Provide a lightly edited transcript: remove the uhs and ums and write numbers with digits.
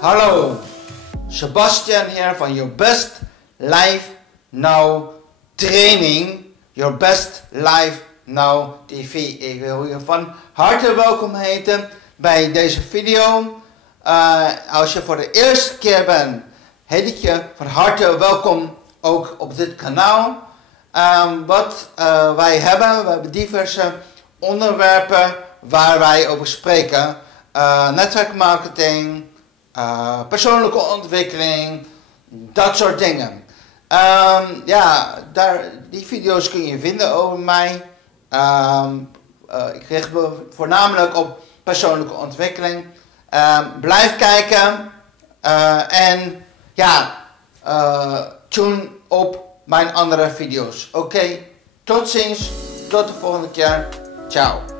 Hallo, Sebastian hier van Your Best Life Now Training. Your Best Life Now TV. Ik wil je van harte welkom heten bij deze video. Als je voor de eerste keer bent, heet ik je van harte welkom ook op dit kanaal. Wat wij hebben diverse onderwerpen waar wij over spreken. Netwerkmarketing, persoonlijke ontwikkeling, dat soort dingen. Die video's kun je vinden over mij. Ik richt me voornamelijk op persoonlijke ontwikkeling. Blijf kijken en tune op mijn andere video's. Oké, tot ziens, tot de volgende keer. Ciao.